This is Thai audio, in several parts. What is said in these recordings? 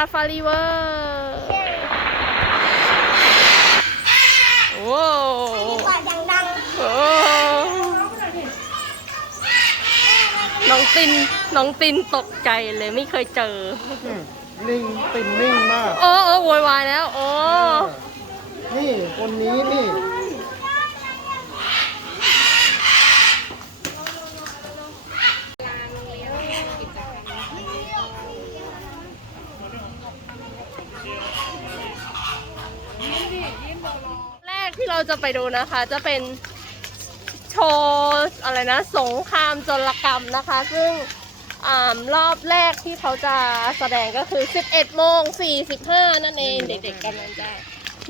าฟารีเวอร์โอ้ดีกว่าดังโอ้น้องตินน้องตินตกใจเลยไม่เคยเจออืมนิ่งตินนิ่งมาก โอ้โอ้โวยวายแล้ว โอ้ นี่คนนี้นี่ แรกที่เรา จะไปดูนะคะ จะเป็นโชว์อะไรนะ สงครามจลกรรมนะคะ ซึ่งอรอบแรกที่เขาจะแสดงก็คือ 11โมง45 นั่นเอง เด็กๆกำลังจะ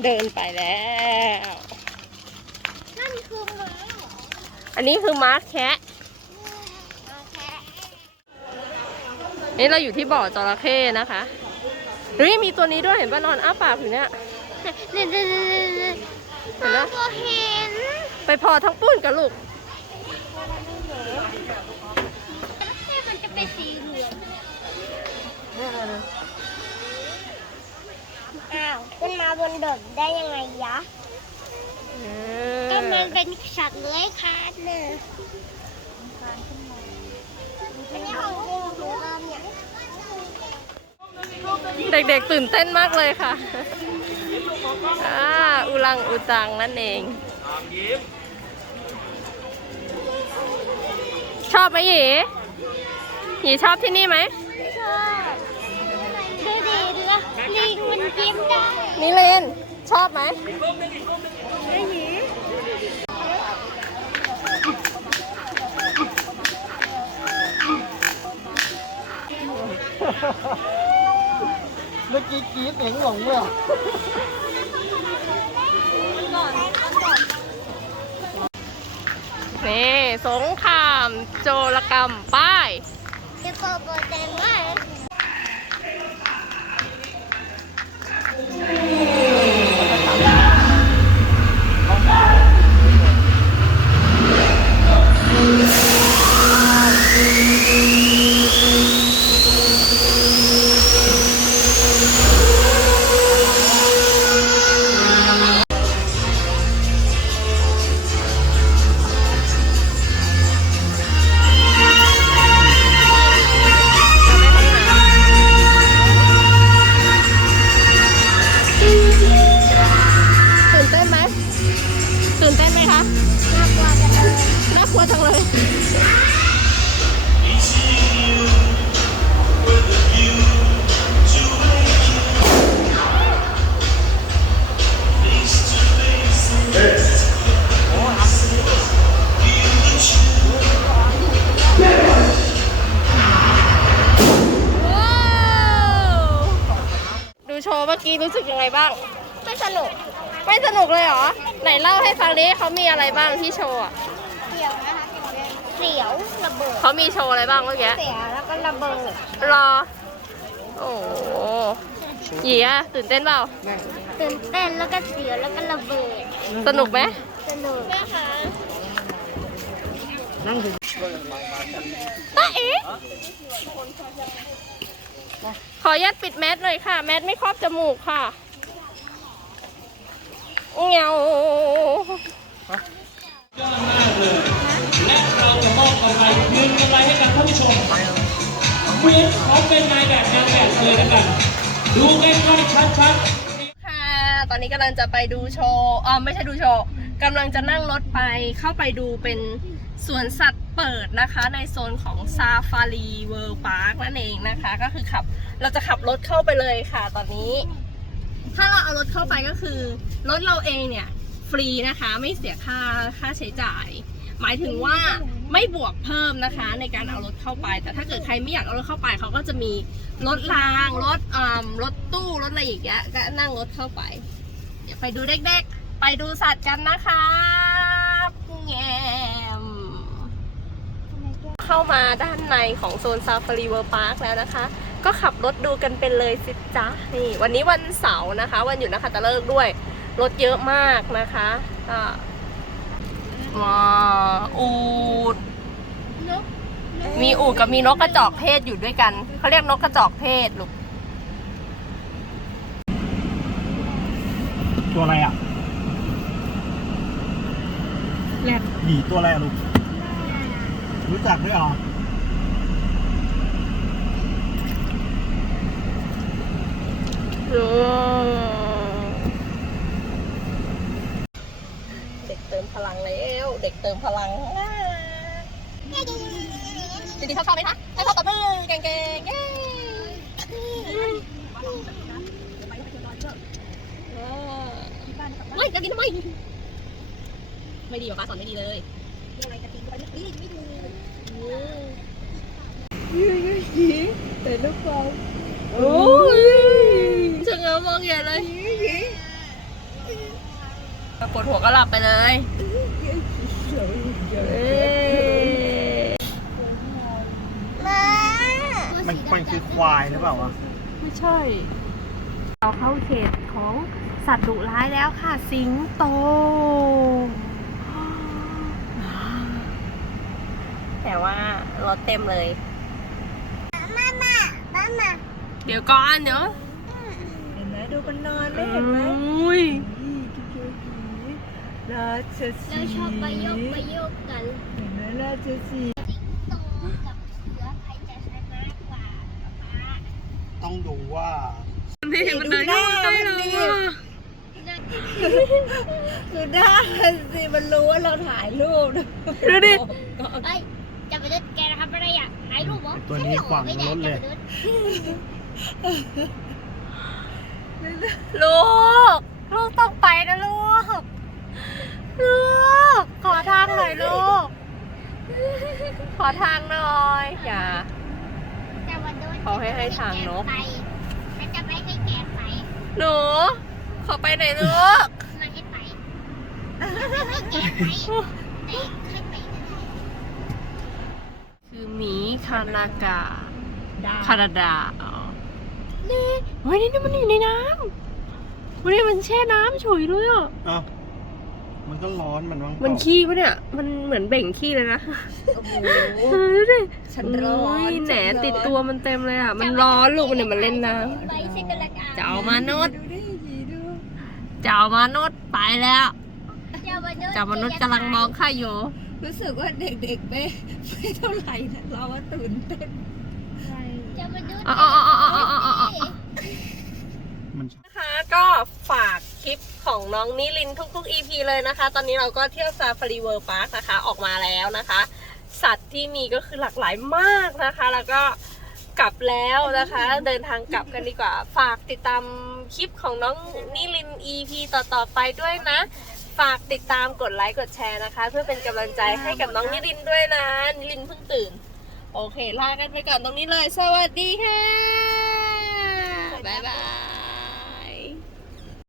เดินไปแล้ว นั่นคือหมาเหรออันนี้คือม้าแคะนี่เราอยู่ที่บ่อจระเข้นะคะเฮ้ยมีตัวนี้ด้วยเห็นป่ะนอนอ้าปากอยู่เนี่ย เนี่ยเนี่ยเนี่ยเนี่ยเนี่ยเห็นไหมก็เห็น ไปพอทั้งปุ้นกับลูกเนี่ยมันจะเป็นสีเหลืองอ้าวขึ้นมาบนเดิมได้ยังไงยะก็มันเป็นสัตว์เลื้อยคลานเนอะอันนี้ของจริงของเริ่มเนี่ยเด็กๆตื่นเต้นมากเลยค่ะ อุลังอุตังนั่นเอง ชอบไหมหยีหยีชอบที่นี่ไหมชอบดูดิดูนะลิงมันยิ้มได้นิเลนชอบไหมเมื่อกี้กรี๊ดเสียงหลงเลยอะ นี่ สงคราม โจรกรรม ป้ายจ ลัวจังเลยว้าวดูโชว์เมื่อกี้รู้สึกยังไงบ้าง ไม่สนุก ไม่สนุกเลยเหรอ ไหนเล่าให้ฟังดิเขามีอะไรบ้างที่โชว์อะ เสียวนะคะเสียวระเบิดเขามีโชว์อะไรบ้างเมื่อกี้เสียวแล้วก็ระเบิดรอ โอ้โหหยีอะตื่นเต้นเปล่า ตื่นเต้นแล้วก็เสียวแล้วก็ระเบิด สนุกไหมสนุกนะคะนั่งถึงตาเอ๋ขออนุญาตปิดแมสหน่อยค่ะ แมสไม่ครอบจมูกค่ะเงา เป็นนายแบบนางแบบเลยแล้วกันดูใกล้ๆชัดค่ะ ตอนนี้กำลังจะไปดูโชว์อ๋อไม่ใช่ดูโชว์กำลังจะนั่งรถไปเข้าไปดูเป็นสวนสัตว์เปิดนะคะ ในโซนของซาฟารีเวิลด์พาร์คนั่นเองนะคะ ก็คือขับเราจะขับรถเข้าไปเลยค่ะ ตอนนี้ ถ้าเราเอารถเข้าไปก็คือ รถเราเองเนี่ย ฟรีนะคะไม่เสียค่าค่าใช้จ่าย หมายถึงว่า ไม่บวกเพิ่มนะคะ ในการเอารถเข้าไป แต่ถ้าเกิดใครไม่อยากเอารถเข้าไปเขาก็จะมีรถรางรถอ่ารถตู้รถอะไรอย่างเงี้ยก็นั่งรถเข้าไป เดี๋ยวไปดูเด็กๆ ไปดูสัตว์กันนะคะแงมเข้ามาด้านในของโซนซาฟารีเวิร์พาร์คแล้วนะคะ ก็ขับรถดูกันเป็นเลยสิจ๊ะนี่วันนี้วันเสาร์นะคะ วันหยุดนะคะตะเลิกด้วย รถเยอะมากนะคะก็ อูด มีอูดกับมีนกกระจอกเพศอยู่ด้วยกัน เขาเรียกนกกระจอกเพศลูก ตัวอะไรอะแรดหมีตัวอะไรลูก รู้จักด้วยเหรอเออ ลังแล้ว เด็กเติมพลังจริงๆชอบชอบไหมคะให้พ่อตบมือเก่งๆเย้ไม่จะกินทำไมไม่ดีหรอป้าสอนไม่ดีเลยอะไรจะกินไปไม่ดีไม่ดียืยยืยแต่ลูกบอลโอ้ยจะเงามองใหญ่เลยปวดหัวก็หลับไปเลย มามันมันคือควายหรือเปล่าวะ ไม่ใช่ เราเข้าเขตของสัตว์ดุร้ายแล้วค่ะ สิงโต แต่ว่ารถเต็มเลย มามามามาเดี๋ยวก่อนเดี๋ยวเห็นไหมดูมันนอนไม่เห็นไหมอุ้ย ราชสีเราชอบไปโยกไปโยกกันเห็นไหมราชสีโตกับเสือใครจะชนะกว่าป๊าต้องดูว่านี่มันเดินเข้ามาใกล้ดูหน้ามันสิมันรู้ว่าเราถ่ายรูปนะดูดิเอ้ยจะไปเดินแกทำอะไรอะถ่ายรูปเหรอตัวนี้ขวางรถเลยลูก ลูกต้องไปนะลูก ลูก ขอทางหน่อยลูก ขอทางหน่อย อย่าเขาให้ให้ทางนกฉันจะไม่ให้แกไปหนู ขอไปไหนอยลูกไม่ให้ไปไม่ให้แกไปแต่ให้ไปก็ได้คือหมีคานากาดาคานาดาอ๋อนี่เฮ้ยนี่มันอยู่ในน้ำวันนี้มันแช่น้ำเฉยเลยอะเอ้า มันก็ร้อนมันบ้างมันขี้ปะเนี่ย มันเหมือนเบ่งขี้เลยนะโอ้โหเออดูดิฉันร้อนยแหนฉันร้อนติดตัวมันเต็มเลยอะ มันร้อนลูกมันเนี่ยมันเล่นน้ไปสิกันละกันำจะเอามนุษย์ดูดิยีดูจะเอามนุษย์ไปแล้วเจ้ามนุษย์จะมนุษย์กำลังมองข้าอยู่ รู้สึกว่าเด็กๆไม่ไม่เท่าไหร่นะเราว่าตื่นเต้นเจ้ามนุษย์อ๋ออ๋ออ๋ออ๋ออ๋ออ๋อมันนะคะก็ฝาก คลิปของน้องนิลินทุกๆ EP เลยนะคะ ตอนนี้เราก็เที่ยวซาฟารีเวิร์พาร์คนะคะออกมาแล้วนะคะ สัตว์ที่มีก็คือหลากหลายมากนะคะ แล้วก็กลับแล้วนะคะ เดินทางกลับกันดีกว่า ฝากติดตามคลิปของน้องนิลิน EP ต่อๆไปด้วยนะ ฝากติดตามกดไลค์กดแชร์นะคะ เพื่อเป็นกำลังใจให้กับน้องนิลินด้วยนะนิลินเพิ่งตื่น โอเคลากันไปก่อนตรงนี้เลย สวัสดีค่ะบ๊ายบาย